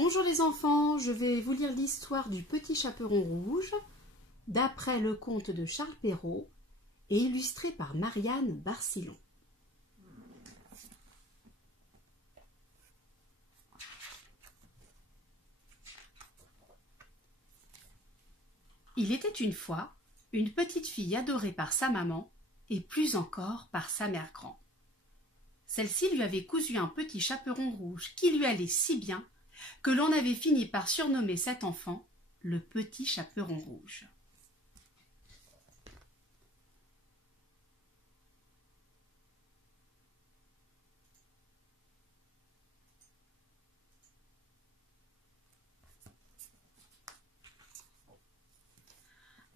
Bonjour les enfants, je vais vous lire l'histoire du Petit Chaperon Rouge, d'après le conte de Charles Perrault et illustré par Marianne Barcillon. Il était une fois une petite fille adorée par sa maman et plus encore par sa mère grand. Celle-ci lui avait cousu un petit chaperon rouge qui lui allait si bien que l'on avait fini par surnommer cet enfant le Petit Chaperon Rouge.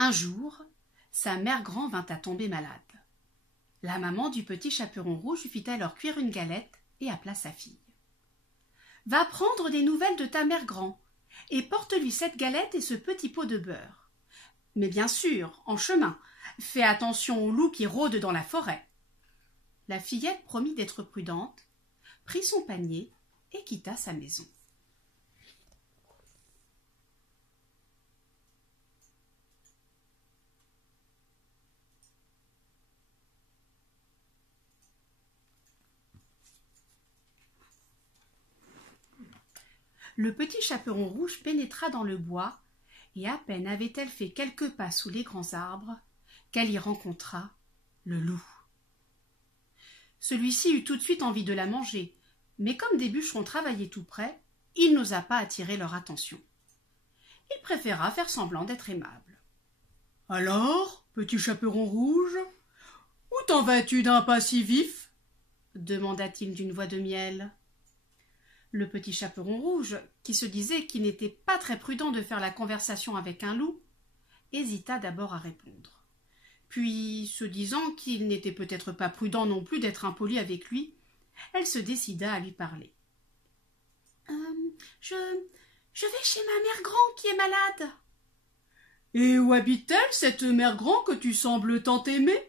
Un jour, sa mère grand vint à tomber malade. La maman du Petit Chaperon Rouge lui fit alors cuire une galette et appela sa fille. « Va prendre des nouvelles de ta mère grand et porte-lui cette galette et ce petit pot de beurre. Mais bien sûr, en chemin, fais attention aux loups qui rôdent dans la forêt. » La fillette promit d'être prudente, prit son panier et quitta sa maison. Le Petit Chaperon Rouge pénétra dans le bois, et à peine avait-elle fait quelques pas sous les grands arbres, qu'elle y rencontra le loup. Celui-ci eut tout de suite envie de la manger, mais comme des bûcherons travaillaient tout près, il n'osa pas attirer leur attention. Il préféra faire semblant d'être aimable. « Alors, Petit Chaperon Rouge, où t'en vas-tu d'un pas si vif ?» demanda-t-il d'une voix de miel. Le Petit Chaperon Rouge, qui se disait qu'il n'était pas très prudent de faire la conversation avec un loup, hésita d'abord à répondre. Puis, se disant qu'il n'était peut-être pas prudent non plus d'être impoli avec lui, elle se décida à lui parler. Je vais chez ma mère grand qui est malade. »« Et où habite-t-elle, cette mère grand que tu sembles tant aimer ?»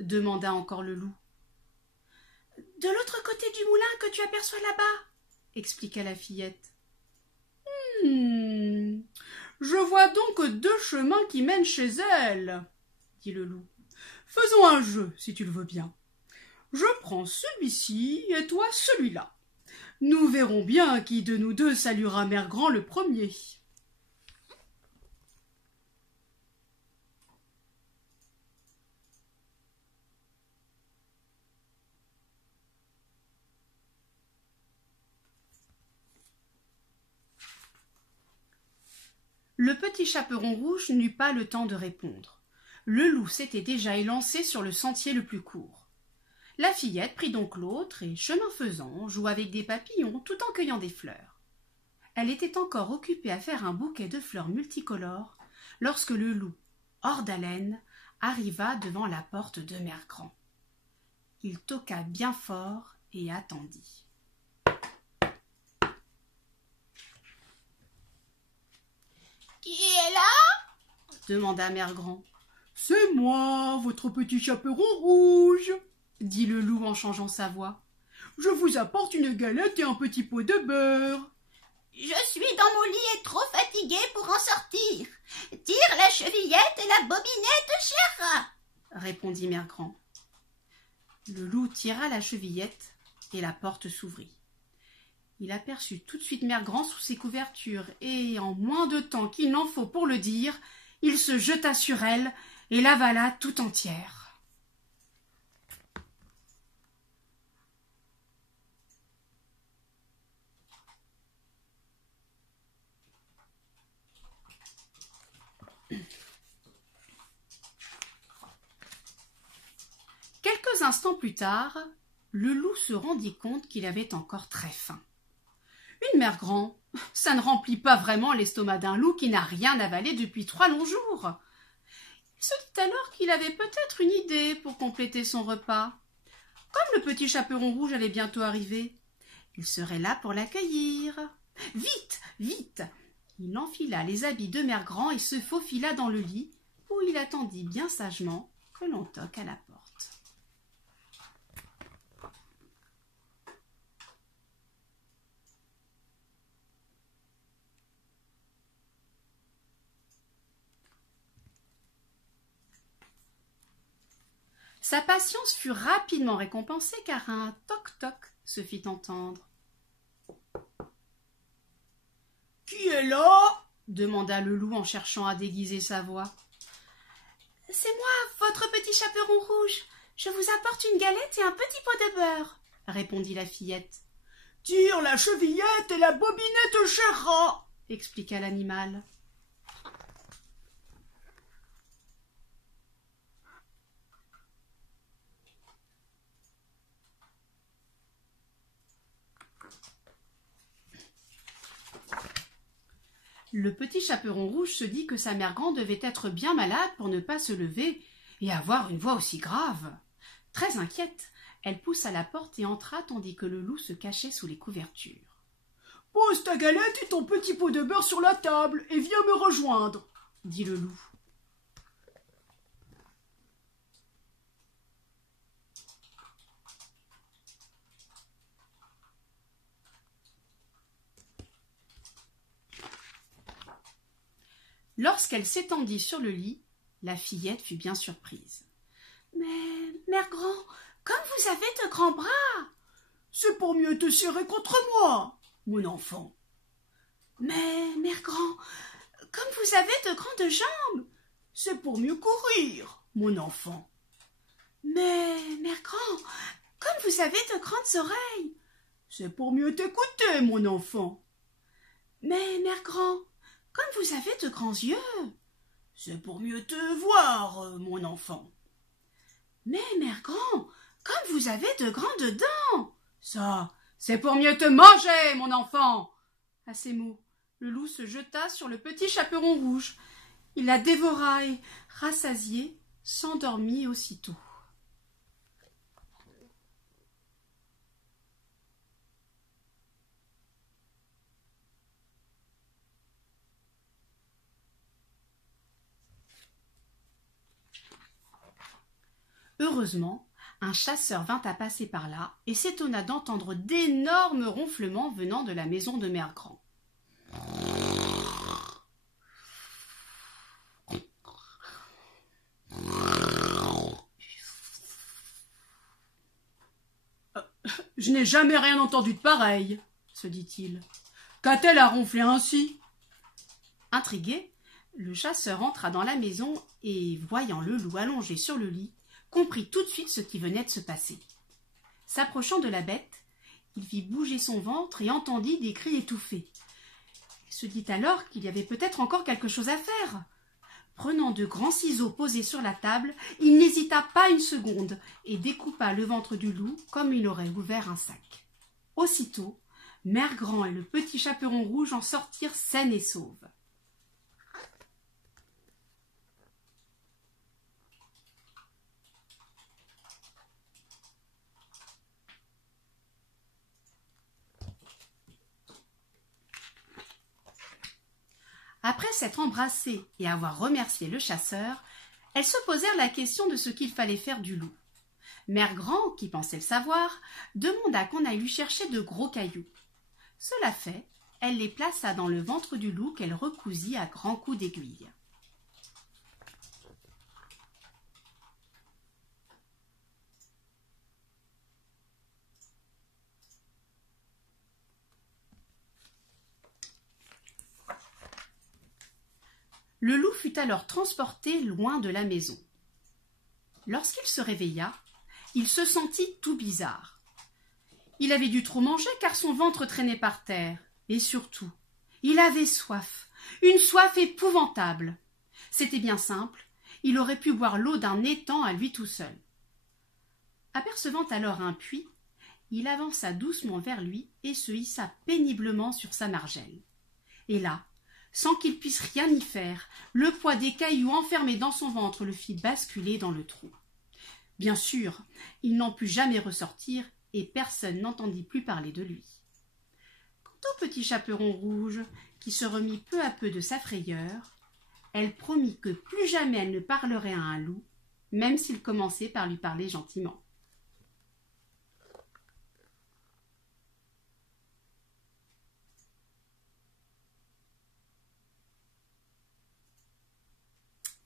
demanda encore le loup. « De l'autre côté du moulin que tu aperçois là-bas, » expliqua la fillette. « Je vois donc 2 chemins qui mènent chez elle, » dit le loup. « Faisons un jeu, si tu le veux bien. Je prends celui-ci et toi celui-là. Nous verrons bien qui de nous deux saluera mère grand le premier. » Le Petit Chaperon Rouge n'eut pas le temps de répondre. Le loup s'était déjà élancé sur le sentier le plus court. La fillette prit donc l'autre et, chemin faisant, joua avec des papillons tout en cueillant des fleurs. Elle était encore occupée à faire un bouquet de fleurs multicolores lorsque le loup, hors d'haleine, arriva devant la porte de mère grand. Il toqua bien fort et attendit. « Qui est là ?» demanda mère grand. « C'est moi, votre Petit Chaperon Rouge, » dit le loup en changeant sa voix. « Je vous apporte une galette et un petit pot de beurre. »« Je suis dans mon lit et trop fatigué pour en sortir. Tire la chevillette et la bobinette, cher rat, » répondit mère grand. Le loup tira la chevillette et la porte s'ouvrit. Il aperçut tout de suite mère grand sous ses couvertures et, en moins de temps qu'il n'en faut pour le dire, il se jeta sur elle et l'avala tout entière. Quelques instants plus tard, le loup se rendit compte qu'il avait encore très faim. Une mère grand, ça ne remplit pas vraiment l'estomac d'un loup qui n'a rien avalé depuis 3 longs jours. Il se dit alors qu'il avait peut-être une idée pour compléter son repas. Comme le Petit Chaperon Rouge allait bientôt arriver, il serait là pour l'accueillir. Vite, vite! Il enfila les habits de mère grand et se faufila dans le lit, où il attendit bien sagement que l'on toque à la porte. Sa patience fut rapidement récompensée car un toc-toc se fit entendre. « Qui est là ?» demanda le loup en cherchant à déguiser sa voix. « C'est moi, votre petit chaperon rouge. Je vous apporte une galette et un petit pot de beurre, » répondit la fillette. « Tire la chevillette et la bobinette cher rat, » expliqua l'animal. Le petit chaperon rouge se dit que sa mère grand devait être bien malade pour ne pas se lever et avoir une voix aussi grave. Très inquiète, elle poussa la porte et entra tandis que le loup se cachait sous les couvertures. « Pose ta galette et ton petit pot de beurre sur la table et viens me rejoindre, » dit le loup. Lorsqu'elle s'étendit sur le lit, la fillette fut bien surprise. « Mais, mère grand, comme vous avez de grands bras !»« C'est pour mieux te serrer contre moi, mon enfant. »« Mais, mère grand, comme vous avez de grandes jambes !»« C'est pour mieux courir, mon enfant. »« Mais, mère grand, comme vous avez de grandes oreilles !»« C'est pour mieux t'écouter, mon enfant. »« Mais, mère grand, comme vous avez de grands yeux !»« C'est pour mieux te voir, mon enfant. »« Mais, mère grand, comme vous avez de grandes dents !»« Ça, c'est pour mieux te manger, mon enfant. » À ces mots, le loup se jeta sur le petit chaperon rouge. Il la dévora et, rassasié, s'endormit aussitôt. Heureusement, un chasseur vint à passer par là et s'étonna d'entendre d'énormes ronflements venant de la maison de Mère Grand. « Je n'ai jamais rien entendu de pareil, » se dit-il. « Qu'a-t-elle à ronfler ainsi ?» Intrigué, le chasseur entra dans la maison et, voyant le loup allongé sur le lit, comprit tout de suite ce qui venait de se passer. S'approchant de la bête, il vit bouger son ventre et entendit des cris étouffés. Il se dit alors qu'il y avait peut-être encore quelque chose à faire. Prenant de grands ciseaux posés sur la table, il n'hésita pas une seconde et découpa le ventre du loup comme il aurait ouvert un sac. Aussitôt, Mère Grand et le petit chaperon rouge en sortirent sains et sauves. Après s'être embrassées et avoir remercié le chasseur, elles se posèrent la question de ce qu'il fallait faire du loup. Mère Grand, qui pensait le savoir, demanda qu'on aille lui chercher de gros cailloux. Cela fait, elle les plaça dans le ventre du loup qu'elle recousit à grands coups d'aiguille. Le loup fut alors transporté loin de la maison. Lorsqu'il se réveilla, il se sentit tout bizarre. Il avait dû trop manger car son ventre traînait par terre. Et surtout, il avait soif, une soif épouvantable. C'était bien simple, il aurait pu boire l'eau d'un étang à lui tout seul. Apercevant alors un puits, il avança doucement vers lui et se hissa péniblement sur sa margelle. Et là, sans qu'il puisse rien y faire, le poids des cailloux enfermés dans son ventre le fit basculer dans le trou. Bien sûr, il n'en put jamais ressortir et personne n'entendit plus parler de lui. Quant au petit chaperon rouge, qui se remit peu à peu de sa frayeur, elle promit que plus jamais elle ne parlerait à un loup, même s'il commençait par lui parler gentiment.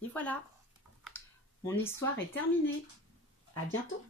Et voilà, mon histoire est terminée. À bientôt.